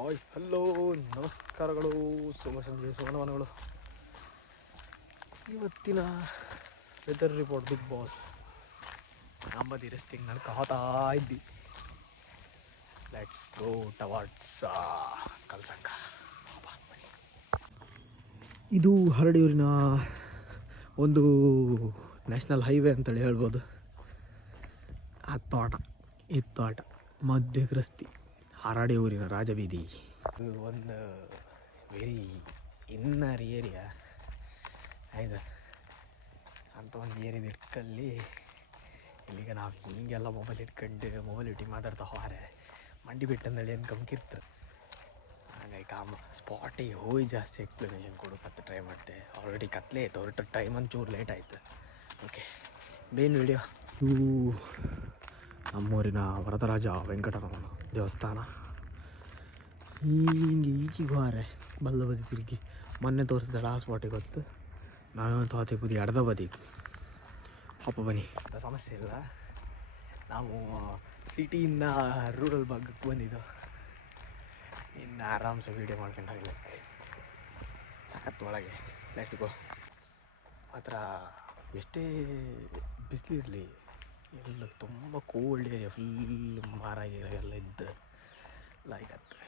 Hi hello ನಮಸ್ಕಾರಗಳು, ಶುಭ ಸಂಜೆ ಸುವನವನಗಳು. ಇವತ್ತಿನ ವೆದರ್ ರಿಪೋರ್ಟ್ ಬಿಗ್ ಬಾಸ್ ನಂಬದಿ ರೆಸ್ಟಿಂಗ್ ನಡ್ಕೋತಾ ಇದ್ದಿ. ಲೆಟ್ಸ್ ಗೋ ಟವಾರ್ಡ್ಸ್ ಕಲ್ಸಂಗ. ಇದು ಹರಡಿಯೂರಿನ ಒಂದು ನ್ಯಾಷನಲ್ ಹೈವೇ ಅಂತೇಳಿ ಹೇಳ್ಬೋದು. ಇತ್ತಾಟ ಮಧ್ಯಕ್ಕೆ ರಸ್ತೆ, ಹರಡಿಯೂರಿನ ರಾಜಬೀದಿ. ಒಂದು ವೆರಿ ಇನ್ನರ್ ಏರಿಯಾ ಆಯ್ತು ಅಂತ ಒಂದು ಏರಿಯಾದ ಇಟ್ಕಲ್ಲಿ ಇಲ್ಲಿಗೆ ನಾವು ಹಿಂಗೆಲ್ಲ ಮೊಬೈಲ್ ಇಟ್ಟು ಮಾತಾಡ್ತಾ ಹೋರೆ ಮಂಡಿ ಬಿಟ್ಟಂದೇಳಿ ಏನು ಕಮ್ಕಿರ್ತಾರೆ. ಹಾಗಾಗಿ ಸ್ಪಾಟಿಗೆ ಹೋಗಿ ಜಾಸ್ತಿ ಎಕ್ಸ್ಪ್ಲನೇಷನ್ ಕೊಡೋಕತ್ತು ಟ್ರೈ ಮಾಡ್ತೆ. ಆಲ್ರೆಡಿ ಕತ್ಲೆ ಆಯ್ತು, ಹೊರಟ ಟೈಮ್ ಒಂಚೂರು ಲೇಟ್ ಆಯಿತು. ಓಕೆ, ಮೇನ್ ವಿಡಿಯೋ ಇವು ನಮ್ಮೂರಿನ ವರದರಾಜ ವೆಂಕಟರಮಣ ದೇವಸ್ಥಾನ. ಹಿಂಗೆ ಈಚಿಗೆ ಹೋರೆ ಬಲ್ಲ ಬದಿ ತಿರುಗಿ ಮೊನ್ನೆ ತೋರಿಸಿದ ಆ ಸ್ಪಾಟಿಗೆ ಗೊತ್ತು. ನಾನು ತೋತೆ ಬದಿ ಎಡದ ಬದಿ ಅಪ್ಪ ಬನ್ನಿ. ಸಮಸ್ಯೆ ಇಲ್ಲ, ನಾವು ಸಿಟಿಯಿಂದ ರೂರಲ್ ಭಾಗಕ್ಕೆ ಬಂದಿದ್ದು. ಇನ್ನು ಆರಾಮ್ಸೆ ವೀಡಿಯೋ ಮಾಡ್ಕೊಂಡು ಹೋಗ್ಲಿಕ್ಕೆ ಸಖತ್ ಒಳಗೆ. Let's go. ಮಾತ್ರ ಎಷ್ಟೇ ಬಿಸಿಲಿರಲಿ, ಎಲ್ಲ ತುಂಬ ಕೋಲ್ಡ್ ಏರಿಯಾ, ಫುಲ್ ಮರ ಎಲ್ಲ ಇದ್ದು ಲೈಕ್ ಅದು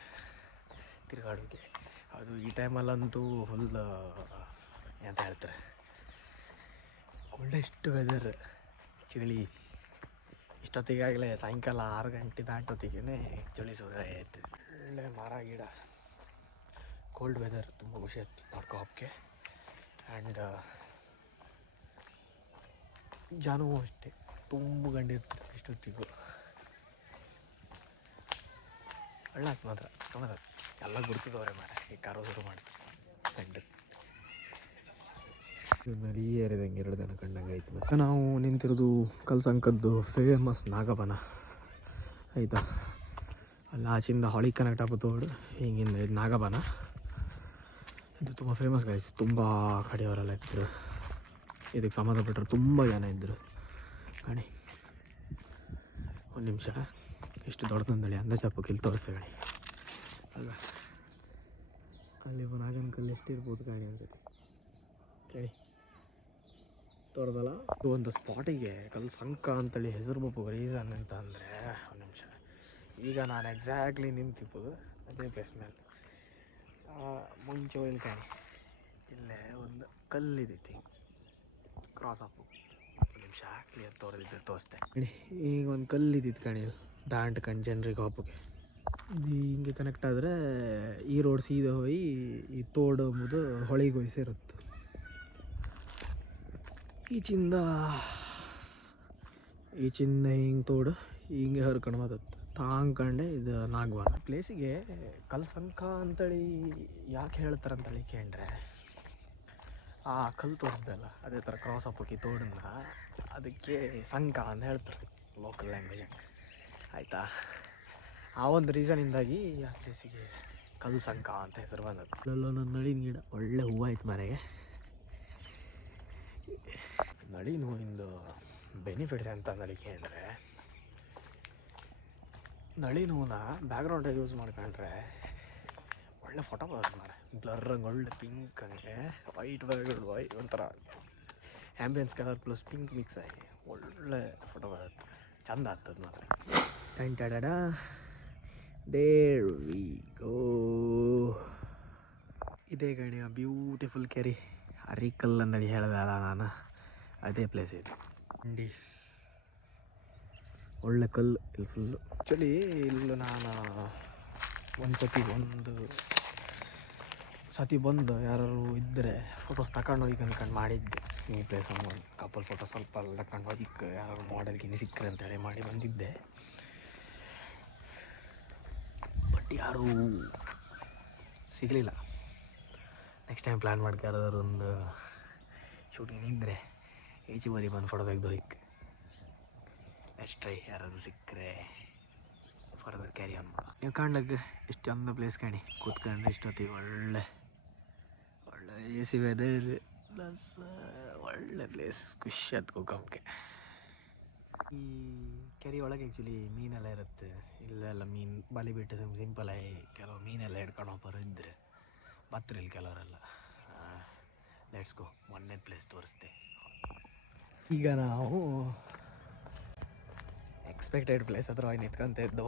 ತಿರುಗಾಡೋಕ್ಕೆ. ಅದು ಈ ಟೈಮಲ್ಲಂತೂ ಫುಲ್ ಎಂತ ಹೇಳ್ತಾರೆ, ಒಳ್ಳೆಷ್ಟು ವೆದರ್, ಚಳಿ. ಇಷ್ಟೊತ್ತಿಗಾಗಲೇ ಸಾಯಂಕಾಲ 6 ಗಂಟೆ ದಾಟೊತ್ತಿಗೆ ಚಳಿ ಶುರು ಆಯ್ತು. ಒಳ್ಳೆ ಮರ ಗಿಡ, ಕೋಲ್ಡ್ ವೆದರ್, ತುಂಬ ಖುಷಿ ಆಯ್ತು ನೋಡ್ಕೊ ಹಬ್ಬಕ್ಕೆ. ಆ್ಯಂಡ್ ಜನೂ ಅಷ್ಟೇ ತುಂಬ ಗಂಡಿರ್ತಾರೆ ಇಷ್ಟೊತ್ತಿಗೂ. ಒಳ್ಳೆ ಆಯ್ತು ಮಾತ್ರ ನೋಡೋದು. ಎಲ್ಲ ಗುಡ್ತಿದವ್ರೆ ಮಾರ ಈ ಕಾರು ಶುರು ಮಾಡ್ತಾರೆ ಗಂಡು. ಈ ಏರಿಯಾದಂಗೆ 2 ದಿನ ಕಂಡಂಗೆ ಆಯ್ತು. ಮತ್ತು ನಾವು ನಿಂತಿರೋದು ಕಲ್ಸಂಕದ್ದು ಫೇಮಸ್ ನಾಗಬನ ಆಯಿತಾ. ಅಲ್ಲಿ ಆಚಿಂದ ಹೊಳಿ ಕನೆಕ್ಟ್ ಆಗೋ ತೋಡು ಹಿಂಗಿಂದ ಇದು ನಾಗಬನ. ಇದು ತುಂಬ ಫೇಮಸ್ ಗೈಸ್, ತುಂಬ ಕಡೆಯವರೆಲ್ಲ ಇದ್ದರು. ಇದಕ್ಕೆ ಸಂಬಂಧಪಟ್ಟರು ತುಂಬ ಜನ ಇದ್ದರು. ಗಣಿ ಒಂದು ನಿಮಿಷ, ಎಷ್ಟು ದೊಡ್ಡದಂದಳಿ ಅಂದಾಜಪ್ಪಕ್ಕೆ ಇಲ್ಲಿ ತೋರಿಸ್ತೇವೆ ಗಣಿ ಅಲ್ವಾ. ಅಲ್ಲಿ ನಾಗನ ಕಲ್ಲು ಎಷ್ಟಿರ್ಬೋದು ಗಾಡಿ ಅನ್ಸುತ್ತೆ ಗಣಿ, ತೋರ್ದಲ್ಲ. ಒಂದು ಸ್ಪಾಟಿಗೆ ಕಲ್ಸಂಕ ಅಂತೇಳಿ ಹೆಸರು ಬಪ್ಪು ರೀಸನ್ ಅಂತ ಅಂದರೆ, ಒಂದು ನಿಮಿಷ, ಈಗ ನಾನು ಎಕ್ಸಾಕ್ಟ್ಲಿ ನಿಂತಿದ್ದು ಅದೇ ಪ್ಲೇಸ್ ಮೇಲೆ. ಮುಂಚೆ ಕಾಣಿ ಇಲ್ಲೇ ಒಂದು ಕಲ್ಲಿದೈತಿ ಕ್ರಾಸ್ ಅಪ್ಪು. ಒಂದು ನಿಮಿಷ ಕ್ಲಿಯರ್ ತೋರಿಸ್ತೆ. ಈಗ ಒಂದು ಕಲ್ಲಿದ್ದಿತ್ತು ಕಣಿ, ದಾಂಟ್ಕಂಡು ಜನರಿಗೆ ಹಬ್ಬಕ್ಕೆ. ಇದು ಹಿಂಗೆ ಕನೆಕ್ಟ್ ಆದರೆ ಈ ರೋಡ್ ಸೀದಾ ಹೋಗಿ ಈ ತೋಡು ಎಂಬುದು ಹೊಳಿಗೆ ಹೋಗಿ ಸೇರುತ್ತೆ. ಈಚಿಂದ ಹಿಂಗೆ ತೋಡು ಹಿಂಗೆ ಹರ್ಕೊಂಡು ಮಾತತ್ತು ತಾಂಕಂಡೆ. ಇದು ನಾಗವಾನ ಪ್ಲೇಸಿಗೆ ಕಲ್ಸಂಕ ಅಂತೇಳಿ ಯಾಕೆ ಹೇಳ್ತಾರೆ ಅಂತೇಳಿ ಕೇಂಡ್ರೆ, ಆ ಕಲ್ಲು ತೋರಿಸ್ದಲ್ಲ ಅದೇ ಥರ ಕ್ರಾಸ್ ಅಪ್ಪಕ್ಕೆ ತೋಡನ್ನ, ಅದಕ್ಕೆ ಸಂಕ ಅಂತ ಹೇಳ್ತಾರೆ ಲೋಕಲ್ ಲ್ಯಾಂಗ್ವೇಜ್ ಆಯಿತಾ. ಆ ಒಂದು ರೀಸನಿಂದಾಗಿ ಆ ಪ್ಲೇಸಿಗೆ ಕಲ್ಸಂಕ ಅಂತ ಹೆಸರು ಬಂದದ್ದು. ಅಲ್ಲೆಲ್ಲ ನನ್ನ ನಳಿನ ಗಿಡ ಒಳ್ಳೆ ಹೂವು ಆಯ್ತು ಮನೆಗೆ. ನಳಿನ ಹೂವಿಂದು ಬೆನಿಫಿಟ್ಸ್ ಅಂತ ನಳಿಕೆ ಅಂದರೆ, ನಳಿನ ಹೂವನ್ನ ಬ್ಯಾಕ್ಗ್ರೌಂಡಾಗಿ ಯೂಸ್ ಮಾಡ್ಕೊಂಡ್ರೆ ಒಳ್ಳೆ ಫೋಟೋ ಬರೋದು ಮಾರೆ. ಬ್ಲರ್ರಂಗೆ ಒಳ್ಳೆ ಪಿಂಕ್ ಹಂಗೆ ವೈಟ್ ಒಂಥರ ambience colour plus pink mix ಆಗಿ ಒಳ್ಳೆ ಫೋಟೋ ಬರುತ್ತೆ, ಚಂದ ಆಗ್ತದೆ ಮಾತ್ರ. ಟಂಟಡ ದೇರ್ ವಿ ಗೋ. ಇದೇ ಗಣಿಯ ಬ್ಯೂಟಿಫುಲ್ ಕೆರೆ, ಅರಿಕಲ್ ಅಂದೇಳಿ ಹೇಳ್ದಲ್ಲ ನಾನು, ಅದೇ ಪ್ಲೇಸ್ ಇದು. ಅಂಡಿ ಒಳ್ಳೆ ಕಲ್ಲು ಇಲ್ಲಿ ಫುಲ್ಲು. ಆ್ಯಕ್ಚುಲಿ ಇಲ್ಲಿ ನಾನು ಒಂದು ಸತಿ ಬಂದು ಯಾರು ಇದ್ದರೆ ಫೋಟೋಸ್ ತಗೊಂಡು ಹೋಗಿ ಅನ್ಕೊಂಡು ಮಾಡಿದ್ದೆ. ಈ ಪ್ಲೇಸ್ ಒಂದು ಕಪಲ್ ಫೋಟೋ ಸ್ವಲ್ಪ ಅಲ್ಲಿ ತಗೊಂಡು ಹೋಗಿಕ್ಕೆ ಯಾರು ಮಾಡೆಲ್ಗೆ ಸಿಕ್ಕರೆ ಅಂತೇಳಿ ಮಾಡಿ ಬಂದಿದ್ದೆ. ಬಟ್ ಯಾರೂ ಸಿಗಲಿಲ್ಲ. ನೆಕ್ಸ್ಟ್ ಟೈಮ್ ಪ್ಲ್ಯಾನ್ ಮಾಡ್ಕೆ ಯಾರಾದ್ರು ಒಂದು ಶೂಟಿಂಗ್ ಇದ್ದರೆ ಈಚೆ ಬದಿ ಬಂದು ಫೋಟೋ ತೆಗೆದು ಹೋಯ್ಕೆ. ನೆಕ್ಸ್ಟ್ ಟ್ರೈ ಯಾರಾದರೂ ಸಿಕ್ಕರೆ ಫರ್ದರ್ ಕ್ಯಾರಿ ಆನ್ ಮಾಡ. ನೀವು ಕಾಣ್ಲಿಕ್ಕೆ ಎಷ್ಟು ಚಂದ ಪ್ಲೇಸ್ ಕಾಣಿ, ಕೂತ್ಕೊಂಡು ಇಷ್ಟೊತ್ತಿಗೆ ಒಳ್ಳೆ ಎ ಸಿ ವೆದರ್ ಪ್ಲಸ್ ಒಳ್ಳೆ ಪ್ಲೇಸ್, ಖುಷಿ ಆಯ್ತು ಕೂಗಕ್ಕೆ. ಈ ಕೆರೆ ಒಳಗೆ ಆ್ಯಕ್ಚುಲಿ ಮೀನೆಲ್ಲ ಇರುತ್ತೆ. ಇಲ್ಲೆಲ್ಲ ಮೀನು ಬಲಿ ಬಿಟ್ಟು ಸಿಂಪಲಾಗಿ ಕೆಲವು ಮೀನು ಮೀನೆಲ್ಲ ಹಿಡ್ಕೊಂಡು ಹೋಗೋರು ಇದ್ದರೆ ಬತ್ತರಿಲ್ಲ ಕೆಲವರೆಲ್ಲ. ಲೆಟ್ಸ್ ಗೋ, ಒಂದೇ ಪ್ಲೇಸ್ ತೋರಿಸ್ದೆ. ಈಗ ನಾವು ಎಕ್ಸ್ಪೆಕ್ಟೆಡ್ ಪ್ಲೇಸ್ ಹತ್ರ ಹೋಗಿ ನಿಂತ್ಕೊಂತ ಇದ್ದು.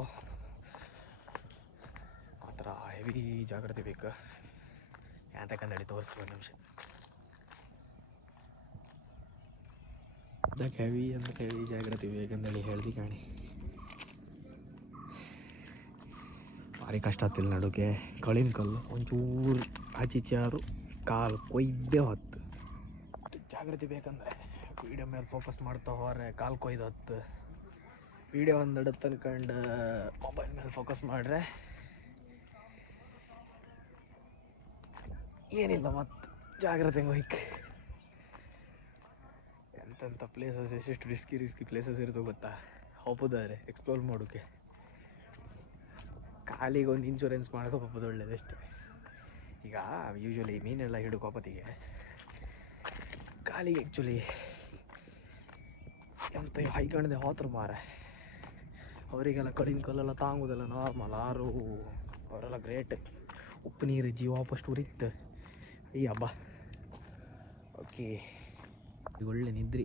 ಆ ಥರ ಹೆವಿ ಜಾಗ್ರತೆ ಬೇಕು ಯಾತಕ್ಕಂದೇಳಿ ತೋರಿಸ್ತೀವಿ ಒಂದು ನಿಮಿಷ. ಅದಕ್ಕೆ ಹೆವಿ ಜಾಗ್ರತೆ ಬೇಕಂದೇಳಿ ಹೇಳ್ದಿ ಕಾಣಿ. ಭಾರಿ ಕಷ್ಟ ಆಗ್ತಿಲ್ಲ ನಡುಗೆ. ಕಳಿನ ಕಲ್ಲು ಒಂಚೂರು ಆಚೀಚಾರು ಕಾಲು ಕೊಯ್ದೇ ಹೊತ್ತು. ಜಾಗ್ರತೆ ಬೇಕಂದ್ರೆ ವೀಡಿಯೋ ಮೇಲೆ ಫೋಕಸ್ ಮಾಡ್ತಾ ಹೋದ್ರೆ ಕಾಲು ಕೊಯ್ದು ಹೊತ್ತು. ವೀಡಿಯೋ ಒಂದು ಅಡುತ್ತೆ ಅನ್ಕೊಂಡು ಮೊಬೈಲ್ ಮೇಲೆ ಫೋಕಸ್ ಮಾಡ್ರೆ ಏನಿಲ್ಲ. ಮತ್ತು ಜಾಗ್ರತೆ ಹೋಯ್ಕೆ ಎಂತೆಂಥ ಪ್ಲೇಸಸ್, ಎಷ್ಟೆಷ್ಟು ರಿಸ್ಕಿ ಪ್ಲೇಸಸ್ ಇರ್ತವೆ ಗೊತ್ತಾ ಹೋಗೋದಾದ್ರೆ ಎಕ್ಸ್ಪ್ಲೋರ್ ಮಾಡೋಕ್ಕೆ. ಕಾಲಿಗೆ ಒಂದು ಇನ್ಶೂರೆನ್ಸ್ ಮಾಡ್ಕೋಬೋದು ಒಳ್ಳೇದಷ್ಟೇ. ಈಗ ಯೂಶ್ವಲಿ ಮೀನೆಲ್ಲ ಹಿಡ್ಕೋಪತ್ತಿಗೆ ಕಾಲಿಗೆ ಆ್ಯಕ್ಚುಲಿ ಎಂತ ಹೈಕಂಡದೆ ಹೋತ್ರ ಮಾರೆ. ಅವರಿಗೆಲ್ಲ ಕಡಿನ ಕಲ್ಲೆಲ್ಲ ತಾಂಗೋದಲ್ಲ ನಾರ್ಮಲ್. ಅವರೆಲ್ಲ ಗ್ರೇಟ್. ಉಪ್ಪು ನೀರು ಜೀವ ವಾಪಷ್ಟು ಉರಿತ್ತು. ಈ ಹಬ್ಬ ಓಕೆ. ಒಳ್ಳೆ ನಿದ್ರಿ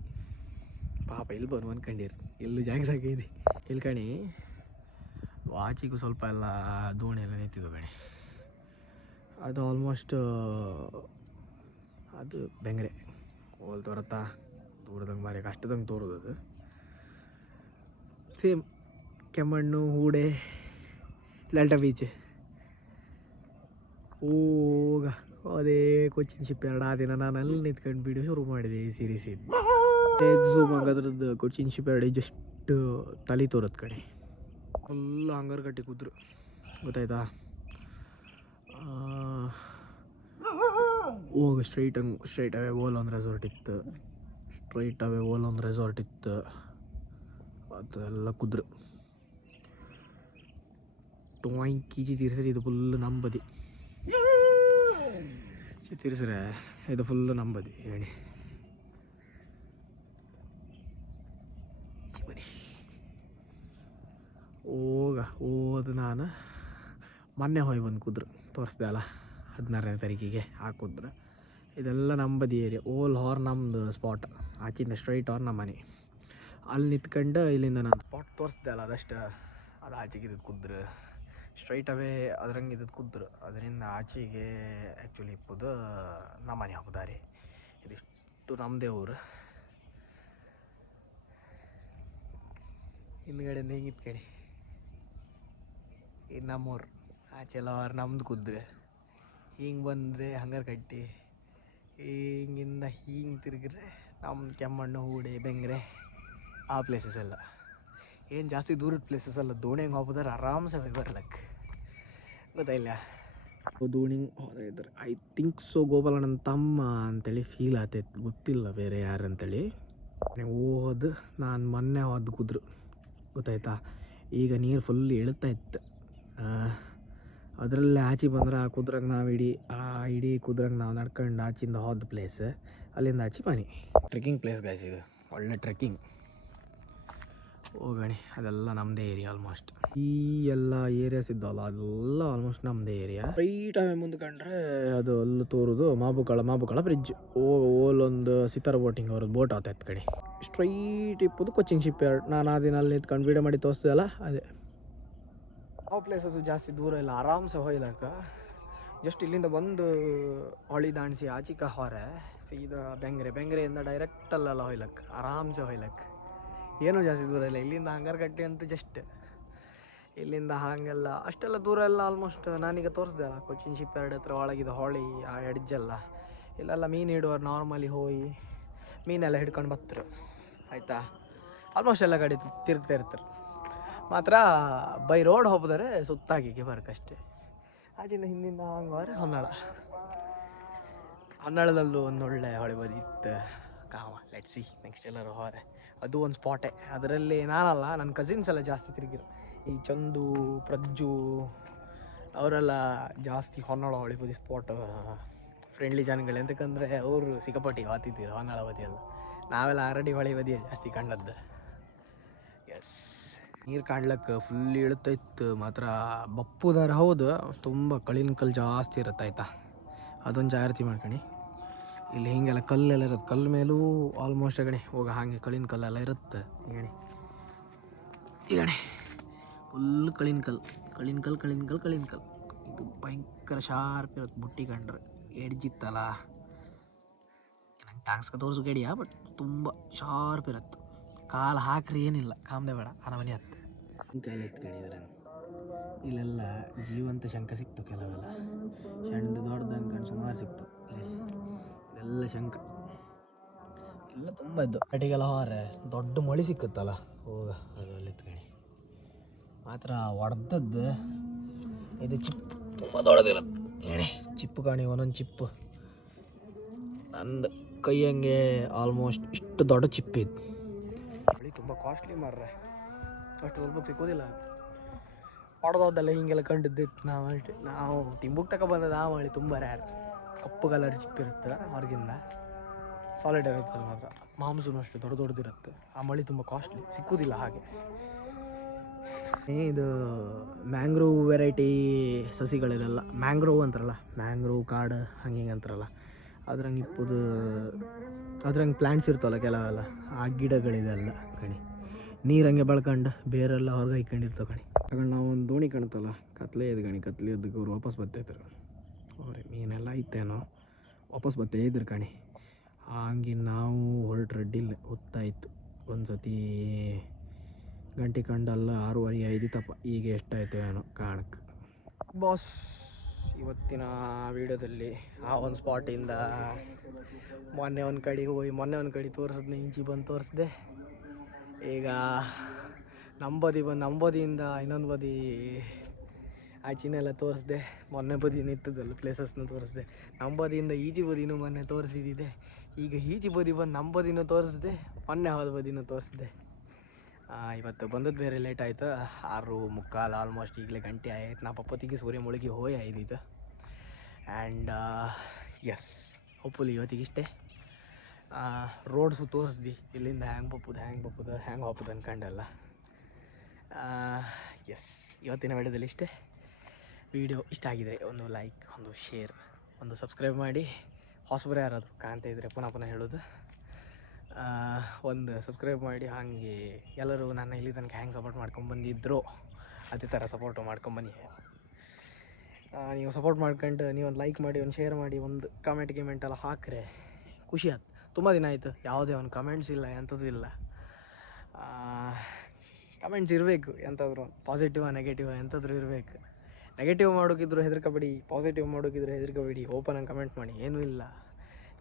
ಪಾಪ ಇಲ್ಲಿ ಬಂದು ಅನ್ಕೊಂಡಿರಿ ಎಲ್ಲೂ ಜಾಗ ಇದೆ ಇಲ್ಲಿ ಕಣಿ. ವಾಚಿಗೂ ಸ್ವಲ್ಪ ಎಲ್ಲ ದೋಣಿ ಎಲ್ಲ ನಿಂತಿದ್ದು ಕಣಿ. ಅದು ಆಲ್ಮೋಸ್ಟ್ ಅದು ಬೆಂಗ್ರೆ ಹೋಲ್ ತೋರತ್ತಾ ತೋರ್ದಂಗೆ ಮಾರಿ ಕಷ್ಟದಂಗೆ ತೋರೋದು. ಅದು ಸೇಮ್ ಕೆಮ್ಮಣ್ಣು ಹೂಡೆ ಲಾಲ್ಟಾ ಬೀಚ್ ಹೋಗ ಅದೇ ಕೊಚ್ಚಿನ್ ಶಿಪ್ ಎರಡು. ಆ ದಿನ ನಾನು ಅಲ್ಲಿ ನಿಂತ್ಕೊಂಡು ವೀಡಿಯೋ ಶುರು ಮಾಡಿದೆ ಈ ಸೀರೀಸ್. ಎಕ್ಸೂಮ್ ಅದ್ರದ್ದು ಕೊಚ್ಚಿನ್ ಶಿಪ್ ಎರಡು ಜಸ್ಟ್ ತಲೆ ತೋರತ್ ಕಡೆ ಫುಲ್ ಹಂಗಾರ್ ಕಟ್ಟಿ ಕೂತ್ರು ಗೊತ್ತಾಯ್ತಾ. ಹೋಗ ಸ್ಟ್ರೈಟ್ ಅವೇ ಓಲ್ ಒಂದು ರೆಸಾರ್ಟ್ ಇತ್ತು. ಅದೆಲ್ಲ ಕುದ್ರು ಟೊಂಕಿ ತೀರ್ಸ್ರಿ. ಇದು ಫುಲ್ ನಂಬದಿ ತೀರ್ಸ್ರೆ ಇದು ಫುಲ್ ನಂಬದಿ ಹೇಳಿ. ಹೋದು ನಾನು ಮೊನ್ನೆ ಹೋಗಿ ಬಂದು ಕುದ್ರು ತೋರಿಸ್ದೆ ಅಲ್ಲ 16ನೇ ತಾರೀಕಿಗೆ ಹಾಕುದ್ರೆ. ಇದೆಲ್ಲ ನಂಬದಿ ಏರಿಯಾ. ಓಲ್ ಹಾರ್ ನಮ್ಮದು ಸ್ಪಾಟ್. ಆಚಿಂದ ಸ್ಟ್ರೈಟ್ ಹಾರ್ ನಮ್ಮ ಮನೆ. ಅಲ್ಲಿ ನಿಂತ್ಕೊಂಡು ಇಲ್ಲಿಂದ ನಾನು ಸ್ಪಾಟ್ ತೋರಿಸ್ದೆ ಅಲ್ಲ ಅದಷ್ಟು. ಅದು ಆಚೆಗೆ ಇದ್ದದ್ದು ಕುದ್ರೆ ಸ್ಟ್ರೈಟ್ ಅವೇ ಅದ್ರಂಗೆ ಇದ್ದದ್ದು ಕುದ್ರು. ಅದರಿಂದ ಆಚೆಗೆ ಆ್ಯಕ್ಚುಲಿ ಇಪ್ಪದು ನಮ್ಮ ಮನೆ ಹಾಕೋದಾರಿ. ಇದಿಷ್ಟು ನಮ್ಮದೇ ಊರು. ಹಿಂದ್ಗಡೆಯಿಂದ ಹಿಂಗೆ ಇತ್ಕಡಿ ಇದು ನಮ್ಮೂರು. ಆಚೆಲ್ಲ ಅವ್ರು ನಮ್ದು ಕುದ್ರೆ ಹಿಂಗೆ ಬಂದರೆ ಹಂಗಾರೆ ಕಟ್ಟಿ ಹಿಂಗಿಂದ ಹಿಂಗೆ ತಿರುಗಿದ್ರೆ ನಮ್ಮ ಕೆಮ್ಮಣ್ಣು ಹೂಡೆ ಬೆಂಗ್ರೆ ಆ ಪ್ಲೇಸಸ್ ಎಲ್ಲ. ಏನು ಜಾಸ್ತಿ ದೂರದ ಪ್ಲೇಸಸ್ ಅಲ್ಲ. ದೋಣಿಗೆ ಹೋಗ್ಬೋದಾರೆ ಆರಾಮ್ಸೆ ಬರ್ಲಕ್ಕೆ ಗೊತ್ತಾಯಿಲ್ಲ. ದೋಣಿಗೆ ಹೋದ್ರೆ ಐ ಥಿಂಕ್ ಸೊ ಗೋಪಾಲ ನನ್ನ ತಮ್ಮ ಅಂತೇಳಿ ಫೀಲ್ ಆಗ್ತೈತೆ. ಗೊತ್ತಿಲ್ಲ ಬೇರೆ ಯಾರಂತೇಳಿ. ಹೋದು ನಾನು ಮೊನ್ನೆ ಹೋದ ಕುದ್ರು ಗೊತ್ತಾಯ್ತಾ. ಈಗ ನೀರು ಫುಲ್ ಇಳ್ತಾ ಇತ್ತು. ಅದರಲ್ಲೇ ಆಚೆ ಬಂದ್ರೆ ಆ ಕುದ್ರಾಗ ನಾವು ಇಡೀ ಕುದ್ರಾಗ ನಾವು ನಡ್ಕೊಂಡು ಆಚಿಂದ ಹೋದ ಪ್ಲೇಸ್. ಅಲ್ಲಿಂದ ಆಚೆ ಮನೆ ಟ್ರೆಕ್ಕಿಂಗ್ ಪ್ಲೇಸ್ ಗಾಯ್ಸ್. ಇದು ಒಳ್ಳೆ ಟ್ರೆಕ್ಕಿಂಗ್ ಹೋಗಣಿ. ಅದೆಲ್ಲ ನಮ್ಮದೇ ಏರಿಯಾ ಆಲ್ಮೋಸ್ಟ್. ಈ ಎಲ್ಲ ಏರಿಯಾಸ್ ಇದ್ದವಲ್ಲ ಅದೆಲ್ಲ ಆಲ್ಮೋಸ್ಟ್ ನಮ್ಮದೇ ಏರಿಯಾ. ರೈಟಾಗಿ ಮುಂದ್ಕೊಂಡ್ರೆ ಅದು ಅಲ್ಲಿ ತೋರೋದು ಮಾಬುಕಳ ಬ್ರಿಡ್ಜ್. ಓಲೊಂದು ಸಿತಾರ ಬೋಟಿಂಗ್ ಅವ್ರದ್ದು ಬೋಟ್ ಆತೈತೆ ಕಡೆ. ಸ್ಟ್ರೈಟ್ ಇಪ್ಪದು ಕೊಚ್ಚಿನ್ ಶಿಪ್ ಎರಡು. ನಾನು ಆ ದಿನ ಅಲ್ಲಿ ನಿಂತ್ಕೊಂಡು ವೀಡಿಯೋ ಮಾಡಿ ತೋರಿಸ್ದಲ್ಲ ಅದೇ. ಆ ಪ್ಲೇಸಸ್ಸು ಜಾಸ್ತಿ ದೂರ ಇಲ್ಲ, ಆರಾಮ್ಸೆ ಹೊಯ್ಲಕ್ಕ. ಜಸ್ಟ್ ಇಲ್ಲಿಂದ ಬಂದು ಹೊಳಿ ದಾಣಿಸಿ ಆಚಿಕ ಹೊರೆ ಸೀದಾ ಬೆಂಗ್ರೆಯಿಂದ ಡೈರೆಕ್ಟಲ್ಲೆಲ್ಲ ಹೊಯ್ಲಕ್ಕೆ ಆರಾಮ್ಸೆ ಹೊಯ್ಲಕ್ಕೆ. ಏನೂ ಜಾಸ್ತಿ ದೂರ ಇಲ್ಲ. ಇಲ್ಲಿಂದ ಹಂಗಾರಗಟ್ಟೆ ಅಂತೂ ಜಸ್ಟ್ ಇಲ್ಲಿಂದ ಹಾಗೆಲ್ಲ ಅಷ್ಟೆಲ್ಲ ದೂರ ಎಲ್ಲ ಆಲ್ಮೋಸ್ಟ್ ನಾನೀಗ ತೋರಿಸ್ದೆ ಅಲ್ಲ ಕೊಚ್ಚಿನ್ ಶಿಪ್ ಎರಡು ಹತ್ರ ಒಳಗಿದ ಹೊಳಿ ಆ ಎಡ್ಜೆಲ್ಲ. ಇಲ್ಲೆಲ್ಲ ಮೀನು ಹಿಡುವರು ನಾರ್ಮಲಿ ಹೋಗಿ ಮೀನೆಲ್ಲ ಹಿಡ್ಕೊಂಡು ಬರ್ತಾರೆ ಆಯಿತಾ. ಆಲ್ಮೋಸ್ಟ್ ಎಲ್ಲ ಕಡೆ ತಿರುಗ್ತಾ ಇರ್ತಾರೆ. ಮಾತ್ರ ಬೈ ರೋಡ್ ಹೋಗಿದ್ರೆ ಸುತ್ತಾಗಿಗೆ ಬರ್ಕಷ್ಟೇ. ಆಚಿಂದ ಹಿಂದಿಂದ ಹಂಗಾರೆ ಹೊನ್ನಾಳದಲ್ಲೂ ಒಂದು ಒಳ್ಳೆ ಹೊಳೆ ಬದಿ ಇತ್ತು ಕಾವ. ಲೆಟ್ಸ್ ಸಿ ನೆಕ್ಸ್ಟ್ ಎಲ್ಲರೂ ಹೋರೆ ಅದು ಒಂದು ಸ್ಪಾಟೇ. ಅದರಲ್ಲಿ ನಾನಲ್ಲ ನನ್ನ ಕಸಿನ್ಸ್ ಎಲ್ಲ ಜಾಸ್ತಿ ತಿರುಗಿರು. ಈ ಚಂದು ಪ್ರಜ್ಜು ಅವರೆಲ್ಲ ಜಾಸ್ತಿ ಹೊನ್ನಾಳ ಹೊಳೆ ಬದಿ ಸ್ಪಾಟ್ ಫ್ರೆಂಡ್ಲಿ ಜನಗಳು. ಎಂತಕ್ಕಂದರೆ ಅವರು ಸಿಕ್ಕಾಪಟ್ಟಿಗೆ ಹಾತಿದ್ದೀರು ಹೊನ್ನಾಳ ಬದಿಯಲ್ಲ. ನಾವೆಲ್ಲ ಆಲ್ರೆಡಿ ಹೊಳೆ ಬದಿಯಲ್ಲಿ ಜಾಸ್ತಿ ಕಂಡದ್ದು. ಎಸ್ ನೀರು ಕಾಣ್ಲಕ್ಕೆ ಫುಲ್ ಇಳುತ್ತೈತ್ತು ಮಾತ್ರ ಬಪ್ಪುದಾರ ಹೌದು, ತುಂಬ ಕಲ್ಲಿನ ಕಲ್ಲು ಜಾಸ್ತಿ ಇರುತ್ತೆ ಆಯ್ತಾ, ಅದೊಂದು ಜಾಗ್ರತೆ ಮಾಡ್ಕಣಿ. ಇಲ್ಲಿ ಹಿಂಗೆಲ್ಲ ಕಲ್ಲೆಲ್ಲ ಇರುತ್ತೆ, ಕಲ್ಲು ಮೇಲೂ ಆಲ್ಮೋಸ್ಟ್ ಗಣಿ ಹೋಗ ಹಾಗೆ ಕಲ್ಲಿನ ಕಲ್ಲೆಲ್ಲ ಇರುತ್ತೆ. ಈಗಣಿ ಫುಲ್ ಕಲ್ಲಿನ ಕಲ್ಲು. ಇದು ಭಯಂಕರ ಶಾರ್ಪ್ ಇರುತ್ತೆ, ಬುಟ್ಟಿ ಕಂಡ್ರೆ ಎಡ್ಜಿತ್ತಲ್ಲ ನಂಗೆ ಟ್ಯಾಂಕ್ಸ್ಗೆ ತೋರಿಸು ಗಡಿಯಾ, ಬಟ್ ತುಂಬ ಶಾರ್ಪ್ ಇರುತ್ತೆ. ಕಾಲು ಹಾಕ್ರಿ ಏನಿಲ್ಲ, ಕಾಮದೆ ಬೇಡ ಅರಮನೆ ಹತ್ತು ಕಾಲು ಎತ್ಕೊಂಡಿದ್ರೆ ಇಲ್ಲೆಲ್ಲ ಜೀವಂತ ಶಂಖ ಸಿಕ್ತು, ಕೆಲವೆಲ್ಲ ಸಣ್ಣದು ದೊಡ್ಡದು ಅನ್ಕೊಂಡು ಸುಮಾರು ಸಿಕ್ತು. ಇಲ್ಲೆಲ್ಲ ಶಂಖ ಎಲ್ಲ ತುಂಬ ಇದ್ದು. ಅಡಿಗೆಲ್ಲ ಹಾರೆ ದೊಡ್ಡ ಮಳಿ ಸಿಕ್ಕುತ್ತಲ್ಲ ಹೋಗ ಅದು ಅಲ್ಲಿ ಎತ್ಕಣಿ ಮಾತ್ರ ಹೊಡೆದದ್ದು. ಇದು ಚಿಪ್ಪು ತುಂಬ ದೊಡ್ಡದಿರುತ್ತೆ ಚಿಪ್ಪು ಕಾಣಿ, ಒಂದೊಂದು ಚಿಪ್ಪು ನಂದು ಕೈ ಹಂಗೆ ಆಲ್ಮೋಸ್ಟ್ ಇಷ್ಟು ದೊಡ್ಡ ಚಿಪ್ಪಿತ್ತು. ಮಳಿ ತುಂಬ ಕಾಸ್ಟ್ಲಿ ಮಾರ್ರೆ, ಅಷ್ಟು ಸ್ವಲ್ಪ ಸಿಕ್ಕೋದಿಲ್ಲ. ಹೊಡೆದೋದಲ್ಲ ಹಿಂಗೆಲ್ಲ ಕಂಡಿದ್ದಿತ್ತು ನಾವು ಅಷ್ಟೇ. ನಾವು ತಿಂಬುಕ್ ತಗೊಬಂದದ್ದು ಆ ಮಳಿ ತುಂಬ ರ್ಯಾರ್. ಕಪ್ಪು ಕಲರ್ ಚಿಪ್ಪಿರುತ್ತೆ ಹೊರಗಿಂದ, ಸಾಲಿಡ್ ಇರುತ್ತೆ ಅದು ಮಾತ್ರ. ಮಾಂಸನೂ ಅಷ್ಟು ದೊಡ್ಡದಿರುತ್ತೆ. ಆ ಮಳಿ ತುಂಬ ಕಾಸ್ಟ್ಲಿ, ಸಿಕ್ಕುವುದಿಲ್ಲ ಹಾಗೆ. ಇದು ಮ್ಯಾಂಗ್ರೋವ್ ವೆರೈಟಿ ಸಸಿಗಳಿರಲ್ಲ, ಮ್ಯಾಂಗ್ರೋವ್ ಅಂತಾರಲ್ಲ, ಮ್ಯಾಂಗ್ರೋವ್ ಕಾಡು ಹಂಗೆ ಅಂತಾರಲ್ಲ, ಅದ್ರಂಗೆ ಇಪ್ಪದು ಅದ್ರಂಗೆ ಪ್ಲ್ಯಾಂಟ್ಸ್ ಇರ್ತವಲ್ಲ ಕೆಲವೆಲ್ಲ, ಆ ಗಿಡಗಳಿದೆಲ್ಲ ಕಣಿ. ನೀರಂಗೆ ಬೆಳ್ಕೊಂಡು ಬೇರೆಲ್ಲ ಹೊರಗೆ ಇಕ್ಕೊಂಡಿರ್ತಾವೆ ಕಣಿ. ಹಾಗಾಗಿ ನಾವು ಒಂದು ದೋಣಿ ಕಾಣ್ತಲ್ಲ, ಕತ್ಲೆ ಎದ್ದು ಕಣಿ, ಕತ್ಲೆ ಎದ್ದಕ್ಕೆ ಅವ್ರು ವಾಪಸ್ ಬರ್ತಾಯಿದ್ರು. ಅವ್ರಿ ಮೀನೆಲ್ಲ ಇತ್ತೇನೋ ವಾಪಸ್ ಬರ್ತಾ ಇದ್ರು ಕಣಿ. ಹಂಗೆ ನಾವು ಹೊರಟ್ರಡ್ಡಿಲ್ಲ ಹೊತ್ತಾಯಿತು. ಒಂದು ಸತಿ ಗಂಟೆ ಕಂಡಲ್ಲ 6:30 ತಪ್ಪ. ಈಗ ಎಷ್ಟಾಯ್ತು ಏನೋ ಕಾಣಕ್ಕೆ. ಬಾಸ್ ಇವತ್ತಿನ ವೀಡಿಯೋದಲ್ಲಿ ಆ ಒಂದು ಸ್ಪಾಟಿಂದ ಮೊನ್ನೆ ಒಂದು ಕಡೆ ತೋರಿಸಿದ್ನೆ, ಇಂಚಿ ಬಂದು ತೋರಿಸ್ದೆ. ಈಗ ನಮ್ಮ ಬದಿಯಿಂದ ಇನ್ನೊಂದು ಬದಿ ಆಚಿನೆಲ್ಲ ತೋರಿಸ್ದೆ. ಮೊನ್ನೆ ಬದಿ ನಿಂತದಲ್ಲ ಪ್ಲೇಸಸ್ನ ತೋರಿಸ್ದೆ. ನಮ್ಮ ಬದಿಯಿಂದ ಈಚಿ ಬದಿನೂ ಮೊನ್ನೆ ತೋರಿಸಿದ್ದೆ. ಈಗ ಈಚಿ ಬದಿ ಬಂದು ನಮ್ಮ ಬದಿನೂ ತೋರಿಸ್ದೆ, ಮೊನ್ನೆ ಹೋದ ಬದಿನೂ ತೋರಿಸ್ದೆ. ಇವತ್ತು ಬಂದದ್ದು ಬೇರೆ ಲೇಟ್ ಆಯಿತು, 6:45 ಆಲ್ಮೋಸ್ಟ್. ಈಗಲೇ ಗಂಟೆ ಆಯ್ತು. ನಾ ಪಪ್ಪತ್ತಿಗೆ ಸೂರ್ಯ ಮುಳುಗಿ ಹೋಯ್ ಆಯ್ದಿತ್ತು. ಆ್ಯಂಡ್ ಎಸ್, ಹೋಪ್ಫುಲಿ ಇವತ್ತಿಗೆ ಇಷ್ಟೇ. ರೋಡ್ಸು ತೋರಿಸ್ದು, ಇಲ್ಲಿಂದ ಹ್ಯಾಂಗೆ ಹೋಗ್ಬೋದು ಅನ್ಕೊಂಡಲ್ಲ. ಎಸ್, ಇವತ್ತಿನ ವಿಡಿಯೋದಲ್ಲಿ ಇಷ್ಟೇ. ವಿಡಿಯೋ ಇಷ್ಟ ಆಗಿದರೆ ಒಂದು ಲೈಕ್, ಒಂದು ಶೇರ್, ಒಂದು ಸಬ್ಸ್ಕ್ರೈಬ್ ಮಾಡಿ. ಹೊಸಬರು ಯಾರಾದರೂ ಕಾಣ್ತಾ ಇದ್ದರೆ ಪುನಃ ಹೇಳೋದು, ಒಂದು ಸಬ್ಸ್ಕ್ರೈಬ್ ಮಾಡಿ. ಹಾಗೆ ಎಲ್ಲರೂ ನನ್ನ ಇಲ್ಲಿ ತನಕ ಹ್ಯಾಂಗೆ ಸಪೋರ್ಟ್ ಮಾಡ್ಕೊಂಬಂದಿದ್ರು ಅದೇ ಥರ ಸಪೋರ್ಟು ಮಾಡ್ಕೊಂಬನ್ನಿ. ನೀವು ಸಪೋರ್ಟ್ ಮಾಡ್ಕೊಂಡು ನೀವೊಂದು ಲೈಕ್ ಮಾಡಿ, ಒಂದು ಶೇರ್ ಮಾಡಿ, ಒಂದು ಕಮೆಂಟ್ ಎಲ್ಲ ಹಾಕ್ರೆ ಖುಷಿ ಆಯ್ತು. ತುಂಬ ದಿನ ಆಯಿತು, ಯಾವುದೇ ಒಂದು ಕಮೆಂಟ್ಸ್ ಇಲ್ಲ, ಎಂಥದ್ದು ಇಲ್ಲ. ಕಮೆಂಟ್ಸ್ ಇರಬೇಕು, ಎಂಥದ್ರು ಪಾಸಿಟಿವ್ ನೆಗೆಟಿವ್ ಎಂಥದ್ರು ಇರಬೇಕು. ನೆಗೆಟಿವ್ ಮಾಡೋಕ್ಕಿದ್ರು ಹೆದರ್ಕೋಬೇಡಿ, ಪಾಸಿಟಿವ್ ಮಾಡೋಕ್ಕಿದ್ರು ಹೆದರ್ಕೋಬೇಡಿ, ಓಪನಾಗಿ ಕಮೆಂಟ್ ಮಾಡಿ, ಏನೂ ಇಲ್ಲ.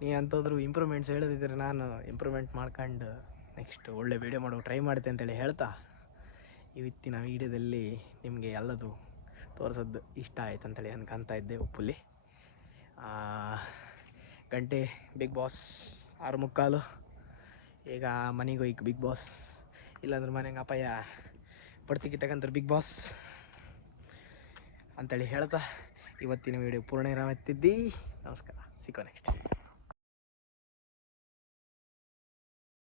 ನೀವು ಅಂಥದ್ರು ಇಂಪ್ರೂವ್ಮೆಂಟ್ಸ್ ಹೇಳೋದಿದ್ದರೆ ನಾನು ಇಂಪ್ರೂವ್ಮೆಂಟ್ ಮಾಡ್ಕೊಂಡು ನೆಕ್ಸ್ಟ್ ಒಳ್ಳೆ ವೀಡಿಯೋ ಮಾಡೋಕೆ ಟ್ರೈ ಮಾಡ್ತೆ ಅಂತೇಳಿ ಹೇಳ್ತಾ, ಇವತ್ತಿನ ವೀಡಿಯೋದಲ್ಲಿ ನಿಮಗೆ ಎಲ್ಲದು ತೋರಿಸೋದು ಇಷ್ಟ ಆಯ್ತು ಅಂತೇಳಿ ಅನ್ಕೊತಾ ಇದ್ದೆ. ಒಪ್ಪುಲಿ ಗಂಟೆ ಬಿಗ್ ಬಾಸ್ 6:45. ಈಗ ಮನೆಗೆ ಹೋಯ್ಕೆ ಬಿಗ್ ಬಾಸ್, ಇಲ್ಲಾಂದ್ರೆ ಮನೆಗೆ ಅಪ್ಪಯ್ಯ ಬಡ್ತಿಗೆ ತಗಂತಾರೆ ಬಿಗ್ ಬಾಸ್ ಅಂತೇಳಿ ಹೇಳ್ತಾ ಇವತ್ತಿನ ವೀಡಿಯೋ ಪೂರ್ಣ ಇರಾಮತ್ತಿದ್ದಿ. ನಮಸ್ಕಾರ, ಸಿಕ್ಕೋ ನೆಕ್ಸ್ಟ್.